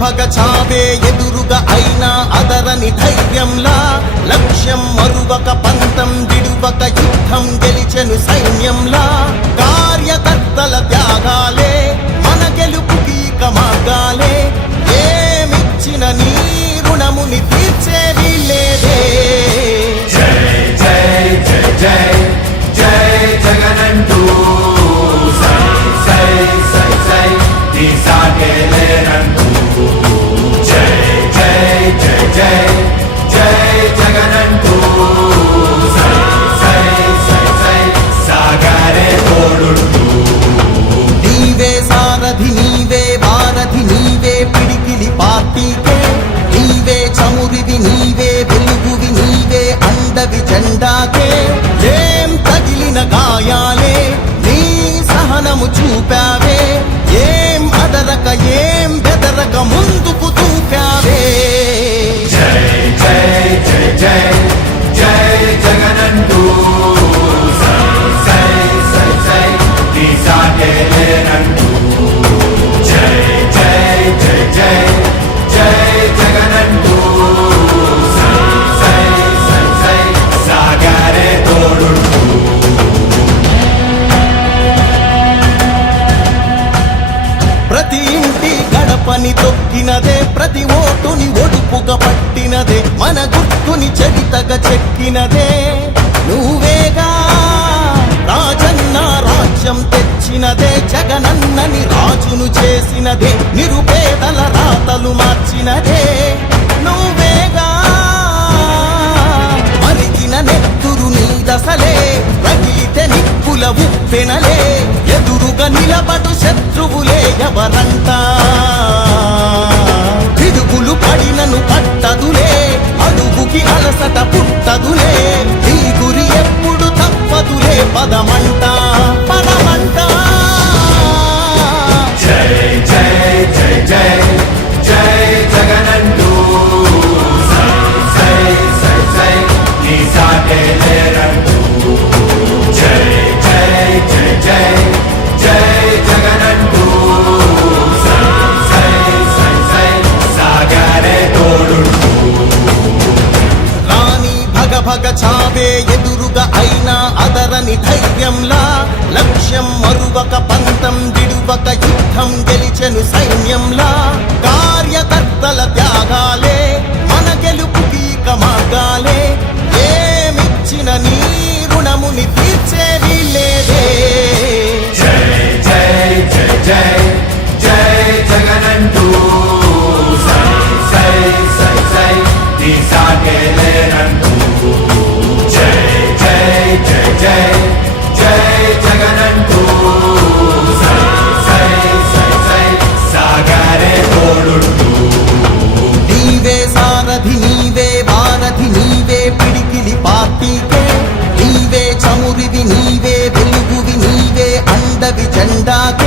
భగ చావే ఎదురుగా అయినా అదరని ధైర్యంలా లక్ష్యం మరువక పంతం విడువక యుద్ధం గెలిచెను సైన్యంలా కార్యకర్తల త్యాగాలే మన గెలుపుకి మార్గాలే ఏమిచ్చిన నీ రుణముని తీర్చేది లేదే జై జై జై జై జై జగనంటూ సై సై సై సై నీ సాగే లేనంటూ జై జై జై జై జై జగనంటూ సై సై సై సై సాగరే తోడుంటూ నీవే సారథి నీవే వారధి నీవే పిడికిలి పార్టీకే నీవే చమురివి నీవే వెలుగువి నీవే అండవి జెండాకే ఏం తగిలిన గాయాలే నీ సహనము చూపావే ఏం అదరక ఏం బెదరక ముందుకు దూకావే జై జై జై జై జై జగనంటూ సై సై సై సై నీ సాగే లేనంటూ జై జై జై జై జై జగనంటూ సై సై సై సై సాగరే తోడుంటూ ప్రతి ఇంటి గడపని తొక్కినదే ప్రతి ఓటుని ఒడుపుగా పట్టినదే మన గుర్తుని చరితగా చెక్కినదే నువ్వేగా రాజన్న రాజ్యం తెచ్చినదే జగనన్నని రాజును చేసినదే నిరుపేదల రాతలు మార్చినదే నువ్వేగా మరిగిన నెత్తురు నీ దశలే రగిలితే నిప్పుల ఉప్పెనలే ఎదురుగా నిలబడు శత్రువులే ఎవరంట పిడుగులు పడినను పట్టదులే అడుగుకి అలసట పుట్టదులే ఈ గురి ఎప్పుడు తప్పదులే పదమంట పదమంట జై జై జై జై జై జగనంటూ సై సై సై సై నీ సాగే లేరంటూ జై జై జై జై జై జగనంటూ సై సై సై సై సాగరే తోడుంటూ రాణి భగ చావే ఎదురుగా అయినా అదరని ధైర్యంలా లక్ష్యం మరువక పంతం విడువక యుద్ధం గెలిచెను సైన్యంలా కార్యకర్తల త్యాగాలే మన గెలుపుకి మార్గాలే ఏమిచ్చిన నీ రుణముని తీర్చేది లేదే జై జై జై జై జై జగనంటూ సై సై సై సై నీ సాగే లేనంటూ జై జై జై జై జై జగనంటూ సై సై సై సై సాగరే తోడుంటూ నీవే సారథి నీవే వారధి నీవే పిడికిలి పార్టీకే నీవే చమురివి నీవే వెలుగువి నీవే అండవి జెండాకే